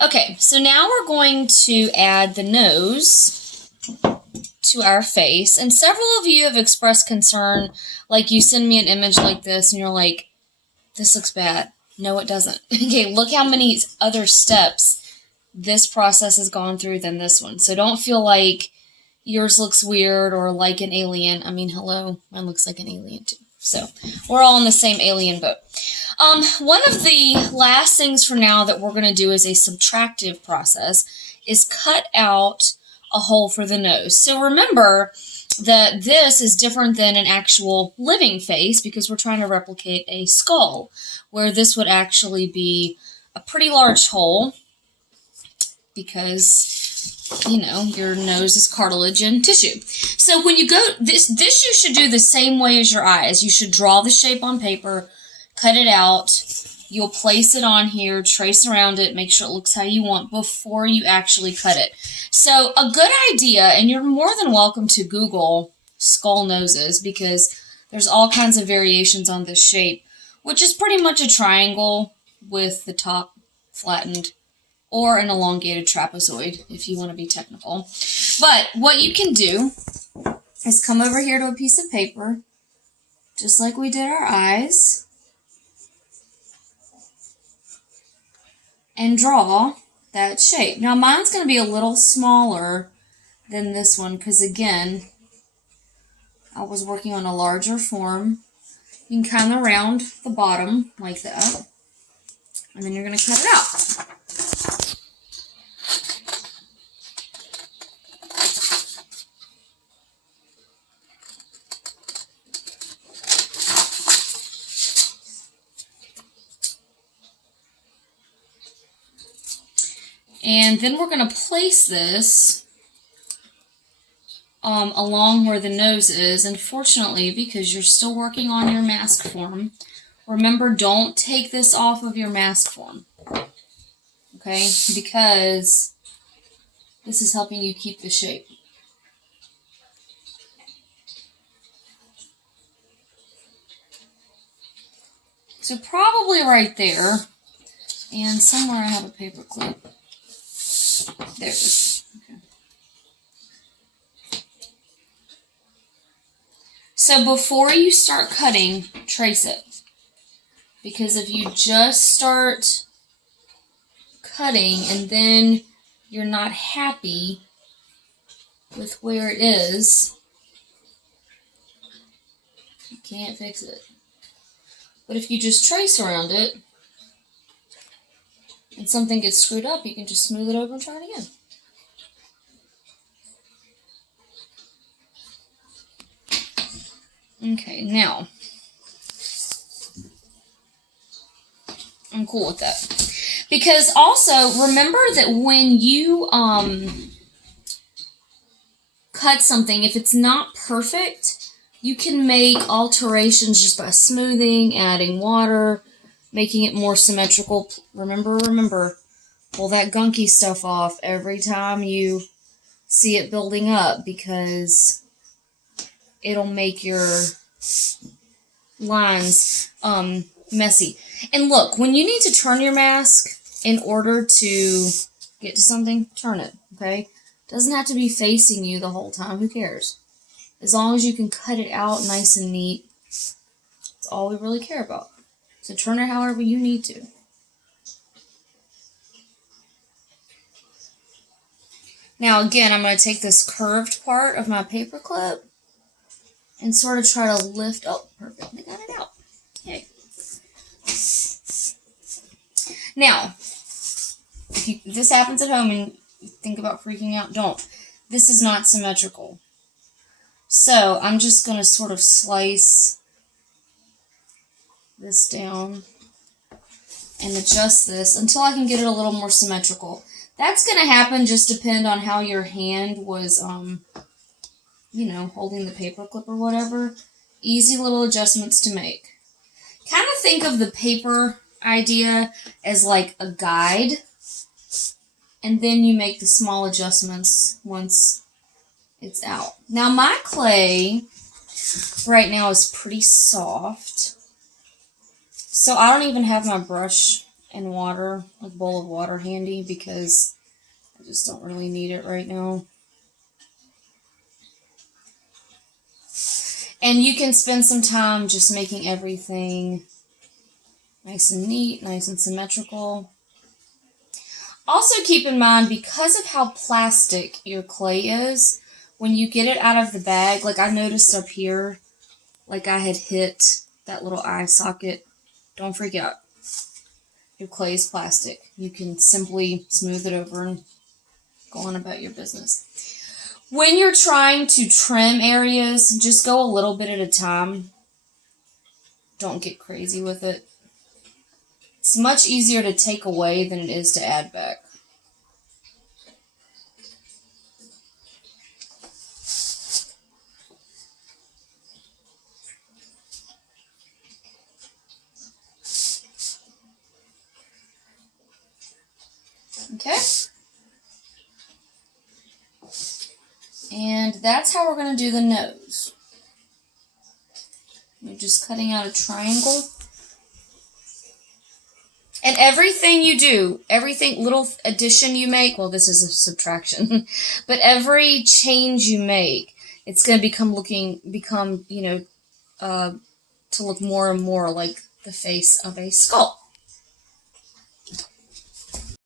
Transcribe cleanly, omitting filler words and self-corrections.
Okay, so now we're going to add the nose to our face. And several of you have expressed concern, like you send me an image like this and you're like, this looks bad. No, it doesn't. Okay, look how many other steps this process has gone through than this one. So don't feel like yours looks weird or like an alien. I mean, hello, mine looks like an alien too. So we're all in the same alien boat. One of the last things for now that we're going to do as a subtractive process is cut out a hole for the nose. So remember that this is different than an actual living face because we're trying to replicate a skull, where this would actually be a pretty large hole because, you know, your nose is cartilage and tissue. So when you go, this you should do the same way as your eyes. You should draw the shape on paper, cut it out. You'll place it on here, trace around it, make sure it looks how you want before you actually cut it. So a good idea, and you're more than welcome to Google skull noses because there's all kinds of variations on this shape, which is pretty much a triangle with the top flattened, or an elongated trapezoid if you want to be technical. But what you can do is come over here to a piece of paper, just like we did our eyes, and draw that shape. Now mine's going to be a little smaller than this one because, again, I was working on a larger form. You can kind of round the bottom like that, and then you're going to cut it out. And then we're going to place this along where the nose is. And fortunately, because you're still working on your mask form, remember, don't take this off of your mask form. Okay? Because this is helping you keep the shape. So probably right there. And somewhere I have a paper clip. There it is. Okay. So before you start cutting, trace it. Because if you just start cutting and then you're not happy with where it is, you can't fix it. But if you just trace around it, and something gets screwed up, you can just smooth it over and try it again. Okay, now, I'm cool with that. Because also, remember that when you cut something, if it's not perfect, you can make alterations just by smoothing, adding water, making it more symmetrical. Remember, pull that gunky stuff off every time you see it building up because it'll make your lines messy. And look, when you need to turn your mask in order to get to something, turn it, okay? Doesn't have to be facing you the whole time. Who cares? As long as you can cut it out nice and neat, that's all we really care about. So turn it however you need to. Now again, I'm going to take this curved part of my paper clip and sort of try to lift. Oh, perfect. I got it out. Okay. Now, if this happens at home and you think about freaking out, don't. This is not symmetrical. So I'm just going to sort of slice this down and adjust this until I can get it a little more symmetrical. That's going to happen, just depend on how your hand was, holding the paper clip or whatever. Easy little adjustments to make. Kind of think of the paper idea as like a guide, and then you make the small adjustments once it's out. Now my clay right now is pretty soft, so I don't even have my brush and water, like a bowl of water handy, because I just don't really need it right now. And you can spend some time just making everything nice and neat, nice and symmetrical. Also keep in mind, because of how plastic your clay is, when you get it out of the bag, like I noticed up here, like I had hit that little eye socket. Don't freak out. Your clay is plastic. You can simply smooth it over and go on about your business. When you're trying to trim areas, just go a little bit at a time. Don't get crazy with it. It's much easier to take away than it is to add back. Okay? And that's how we're going to do the nose. You're just cutting out a triangle. And everything you do, everything, little addition you make, well, this is a subtraction, but every change you make, it's going to become, to look more and more like the face of a skull.